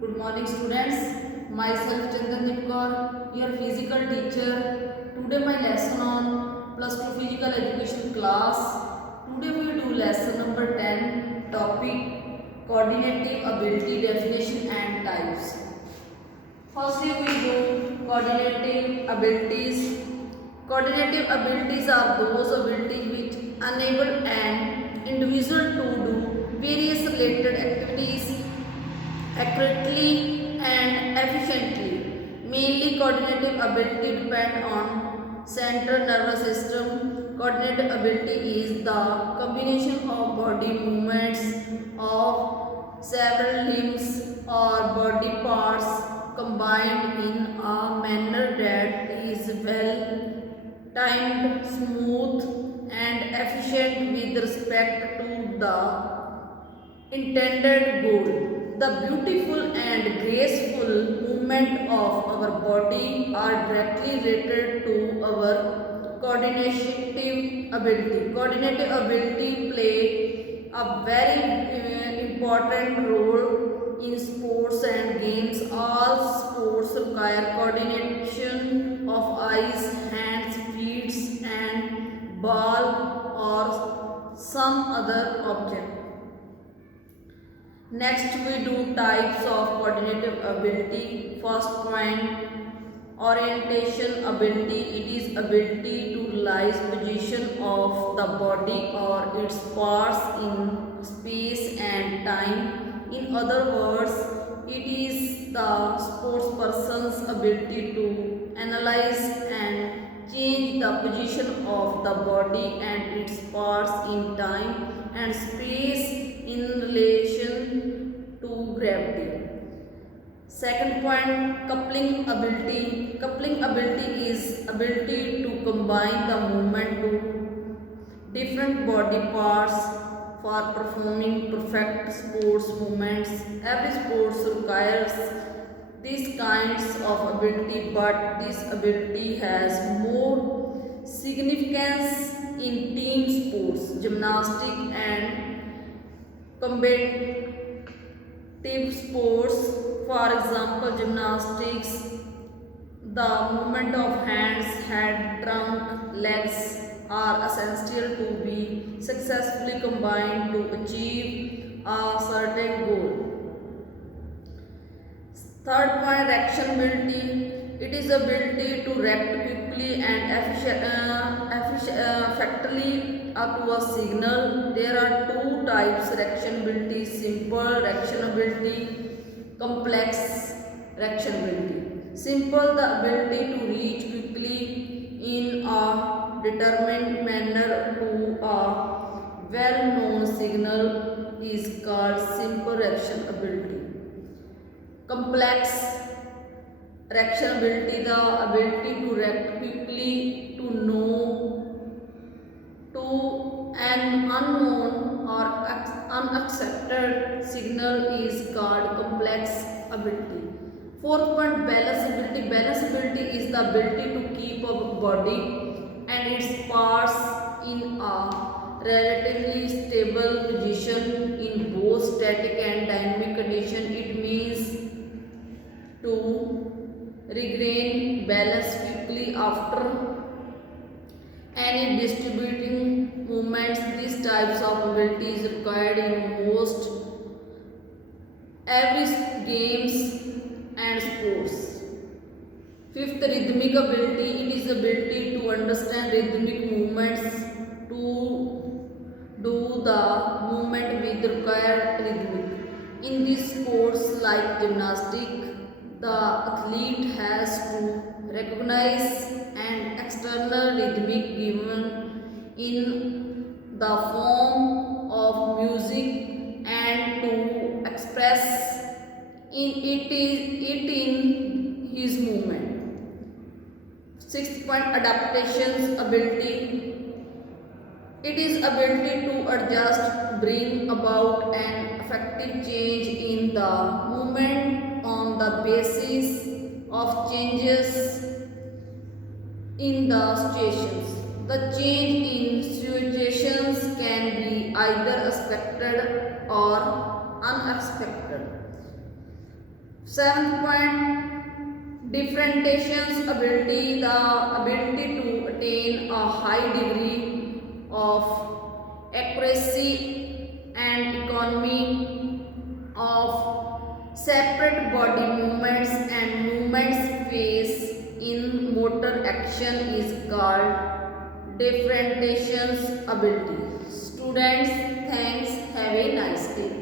Good morning students. Myself Chandan Dipkar, your physical teacher. Today my lesson on plus 2 physical education class. Today we do lesson number 10, topic coordinating ability definition and types. Firstly we do coordinating abilities. Coordinative abilities are those abilities which enable an individual to do various related activities accurately and efficiently. Mainly coordinative ability depend on central nervous system. Coordinative ability is the combination of body movements of several limbs or body parts combined in a manner that is well timed, smooth and efficient with respect to the intended goal. The beautiful and graceful movement of our body are directly related to our coordinative ability. Coordinative ability play a very important role in sports and games. All sports require coordination of eyes, hands, feet and ball or some other object. Next we do types of coordinative ability. First point, orientation ability. It is ability to realize position of the body or its parts in space and time. In other words, it is the sports person's ability to analyze and change the position of the body and its parts in time and space in relation to gravity. Second point, coupling ability. Coupling ability is ability to combine the movement to different body parts for performing perfect sports movements. Every sports requires these kinds of ability, but this ability has more significance in team sports, gymnastics and combative sports. For example, gymnastics, the movement of hands, head, trunk, legs are essential to be successfully combined to achieve a certain goal. Third point, reaction ability. It is ability to react quickly and effectively to a signal. There are two types reaction ability: simple reaction ability, complex reaction ability. Simple, the ability to reach quickly in a determined manner to a well-known signal is called simple reaction ability. Complex reaction ability, the ability to react quickly to know to an unknown or unaccepted signal is called complex ability. Fourth point, balance ability. Balance ability is the ability to keep a body and its parts in a relatively stable position in both static and dynamic condition. It means to regain balance quickly after any distributing movements. These types of ability is required in most every games and sports. Fifth, rhythmic ability. It is ability to understand rhythmic movements, to do the movement with required rhythmic. In these sports like gymnastics, the athlete has to recognize an external rhythmic given in the form of music and to express it in his movement. Sixth point, adaptations ability. It is ability to adjust, bring about an effective change in the movement on the basis of changes in the situations. The change in situations can be either expected or unexpected. Seventh point, differentiations ability, the ability to attain a high degree of accuracy and economy of separate body movements and movements phase in motor action is called differentiations ability. Students, thanks. Have a nice day.